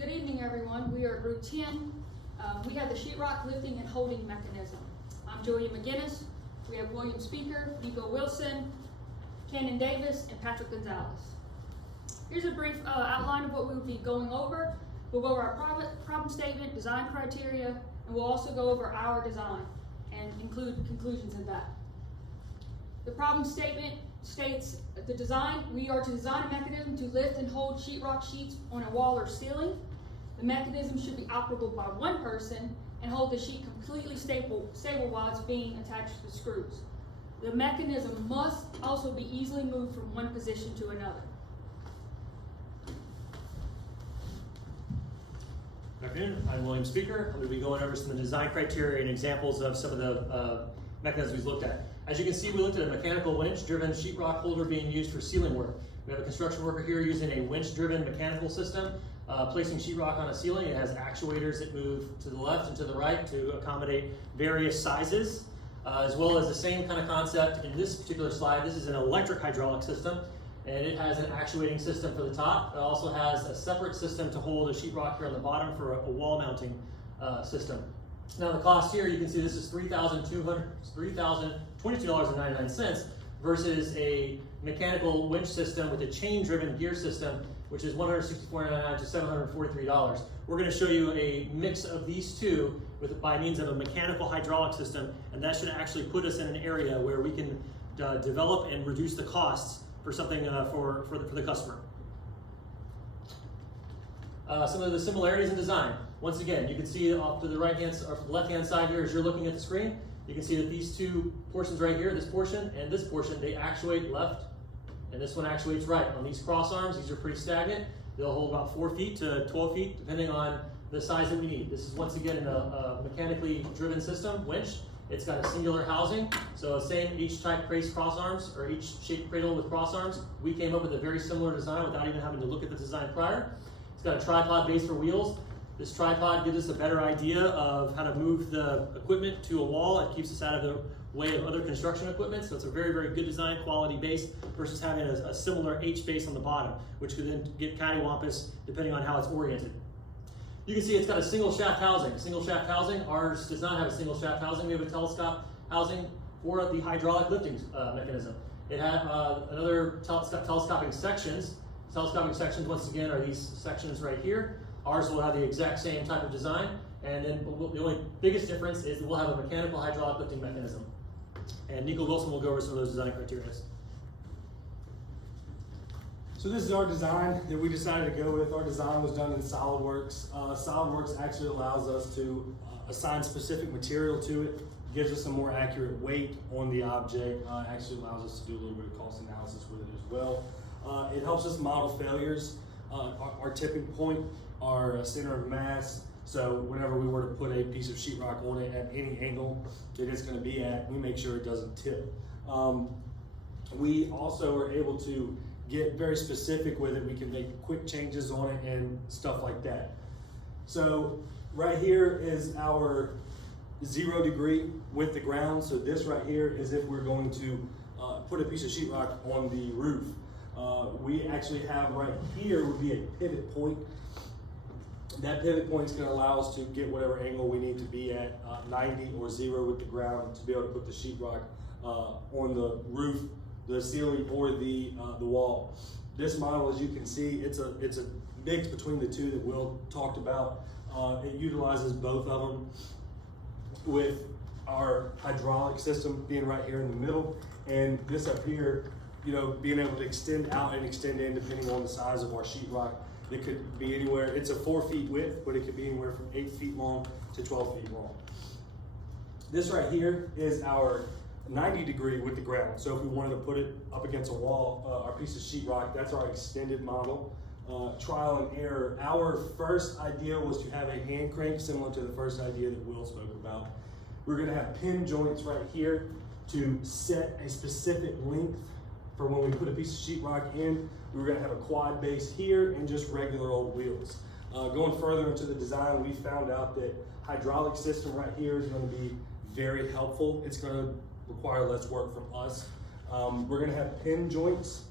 Good evening, everyone. We are Group 10. We have the sheetrock lifting and holding mechanism. I'm Julia McGinnis. We have William Speaker, Nico Wilson, Cannon Davis, and Patrick Gonzalez. Here's a brief outline of what we will be going over. We'll go over our problem statement, design criteria, and we'll also go over our design and include conclusions in that. The problem statement states the design, we are to design a mechanism to lift and hold sheetrock sheets on a wall or ceiling. The mechanism should be operable by one person and hold the sheet completely stable while it's being attached to the screws. The mechanism must also be easily moved from one position to another. Good afternoon, I'm William Speaker. I'm going to be going over some of the design criteria and examples of some of the mechanisms we looked at. As you can see, we looked at a mechanical winch-driven sheetrock holder being used for ceiling work. We have a construction worker here using a winch-driven mechanical system, placing sheetrock on a ceiling. It has actuators that move to the left and to the right to accommodate various sizes, as well as the same kind of concept in this particular slide. This is an electric hydraulic system, and it has an actuating system for the top. It also has a separate system to hold a sheetrock here on the bottom for a wall mounting system. Now the cost here, you can see this is $3,022.99 versus a mechanical winch system with a chain-driven gear system, which is $164.99 to $743. We're going to show you a mix of these two by means of a mechanical hydraulic system, and that should actually put us in an area where we can develop and reduce the costs for something for the customer. Some of the similarities in design. Once again, you can see off to the left-hand side here as you're looking at the screen, you can see that these two portions right here, this portion and this portion, they actuate left, and this one actuates right. On these cross arms, these are pretty stagnant. They'll hold about 4 feet to 12 feet, depending on the size that we need. This is once again a mechanically driven system, winch. It's got a singular housing, so same H-type cross arms, or H-shaped cradle with cross arms. We came up with a very similar design without even having to look at the design prior. It's got a tripod base for wheels. This tripod gives us a better idea of how to move the equipment to a wall. It keeps us out of the way of other construction equipment, so it's a very, very good design quality base versus having a similar H base on the bottom, which could then get cattywampus depending on how it's oriented. You can see it's got a single shaft housing. Single shaft housing, ours does not have a single shaft housing. We have a telescope housing for the hydraulic lifting mechanism. It had it's got telescoping sections. Telescoping sections, once again, are these sections right here. Ours will have the exact same type of design, and then the only biggest difference is we'll have a mechanical hydraulic lifting mechanism. And Nico Wilson will go over some of those design criteria. So this is our design that we decided to go with. Our design was done in SolidWorks. SolidWorks actually allows us to assign specific material to it, gives us a more accurate weight on the object, actually allows us to do a little bit of cost analysis with it as well. It helps us model failures, our tipping point, our center of mass. So whenever we were to put a piece of sheetrock on it at any angle that it's going to be at, we make sure it doesn't tip. We also are able to get very specific with it. We can make quick changes on it and stuff like that. So right here is our 0 degree with the ground. So this right here is if we're going to put a piece of sheetrock on the roof. We actually have right here would be a pivot point. That pivot point is going to allow us to get whatever angle we need to be at, 90 or 0 with the ground, to be able to put the sheetrock on the roof, the ceiling, or the wall. This model, as you can see, it's a mix between the two that Will talked about. It utilizes both of them, with our hydraulic system being right here in the middle, and this up here, you know, being able to extend out and extend in depending on the size of our sheetrock. It could be anywhere, it's a 4 feet width, but it could be anywhere from 8 feet long to 12 feet long. This right here is our 90 degree with the ground. So if we wanted to put it up against a wall, our piece of sheetrock, that's our extended model. Trial and error. Our first idea was to have a hand crank similar to the first idea that Will spoke about. We're gonna have pin joints right here to set a specific length for when we put a piece of sheetrock in. We're gonna have a quad base here and just regular old wheels. Going further into the design, we found out that hydraulic system right here is gonna be very helpful. It's gonna require less work from us. We're gonna have pin joints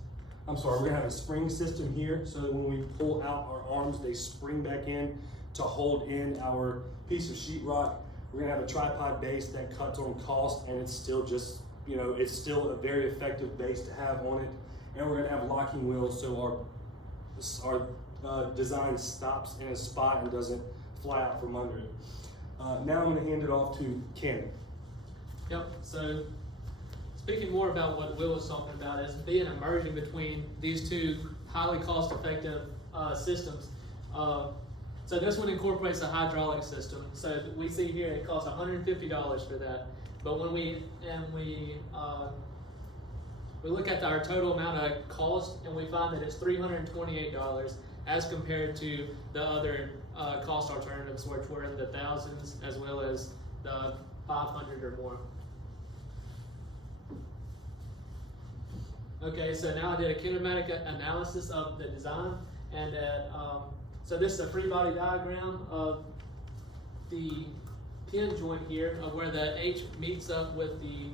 I'm sorry, we're gonna have a spring system here, so that when we pull out our arms, they spring back in to hold in our piece of sheetrock. We're gonna have a tripod base that cuts on cost, and it's still just, you know, it's still a very effective base to have on it. And we're gonna have locking wheels, so our design stops in a spot and doesn't fly out from under it. Now I'm gonna hand it off to Ken. Yep, so speaking more about what Will was talking about as being a merging between these two highly cost-effective systems. So this one incorporates a hydraulic system. So we see here it costs $150 for that. But when we look at our total amount of cost, and we find that it's $328 as compared to the other cost alternatives, which were in the thousands as well as the 500 or more. Okay, so now I did a kinematic analysis of the design, and so this is a free body diagram of the pin joint here, of where the H meets up with the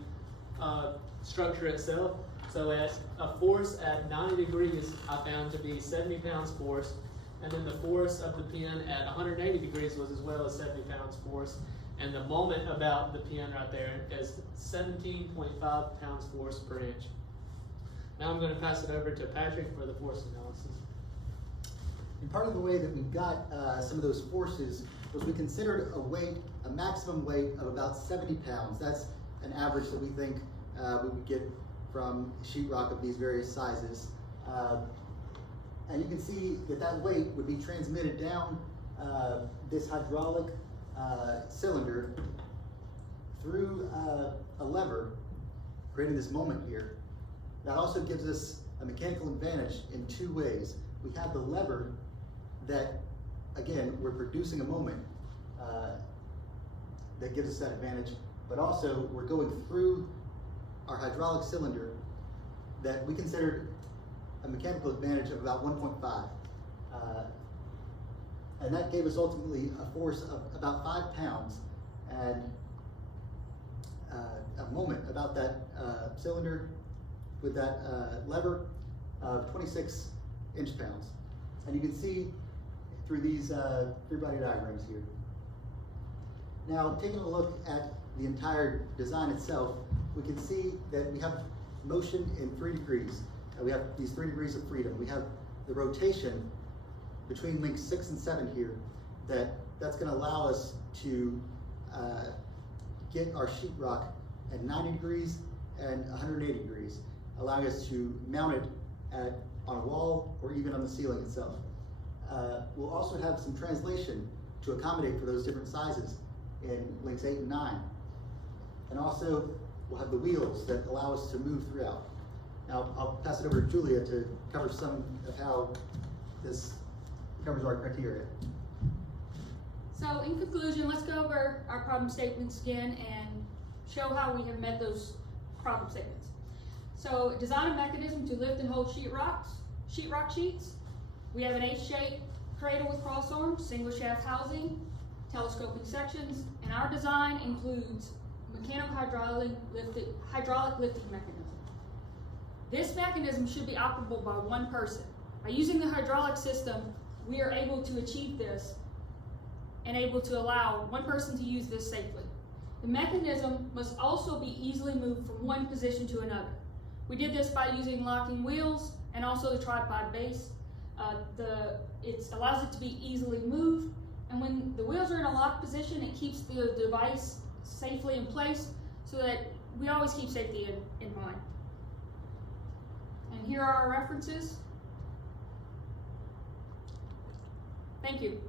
structure itself. So at a force at 90 degrees, I found to be 70 pounds force, and then the force of the pin at 180 degrees was as well as 70 pounds force, and the moment about the pin right there is 17.5 pounds force per inch. Now I'm going to pass it over to Patrick for the force analysis. And part of the way that we got some of those forces was we considered a maximum weight of about 70 pounds. That's an average that we think we would get from sheetrock of these various sizes. And you can see that that weight would be transmitted down this hydraulic cylinder through a lever, creating this moment here. That also gives us a mechanical advantage in two ways. We have the lever that, again, we're producing a moment that gives us that advantage, but also we're going through our hydraulic cylinder that we considered a mechanical advantage of about 1.5. And that gave us ultimately a force of about 5 pounds and a moment about that cylinder with that lever of 26 inch-pounds. And you can see through these free body diagrams here. Now, taking a look at the entire design itself, we can see that we have motion in 3 degrees. We have these 3 degrees of freedom. We have the rotation between links 6 and 7 here that's going to allow us to get our sheetrock at 90 degrees and 180 degrees, allowing us to mount it on a wall or even on the ceiling itself. We'll also have some translation to accommodate for those different sizes in links 8 and 9. And also, we'll have the wheels that allow us to move throughout. Now, I'll pass it over to Julia to cover some of how this covers our criteria. So in conclusion, let's go over our problem statements again and show how we have met those problem statements. So design a mechanism to lift and hold sheetrock sheets. We have an H-shaped cradle with cross arms, single shaft housing, telescoping sections, and our design includes mechanical hydraulic lifting mechanism. This mechanism should be operable by one person. By using the hydraulic system, we are able to achieve this and able to allow one person to use this safely. The mechanism must also be easily moved from one position to another. We did this by using locking wheels and also the tripod base. It allows it to be easily moved, and when the wheels are in a locked position, it keeps the device safely in place so that we always keep safety in mind. And here are our references. Thank you.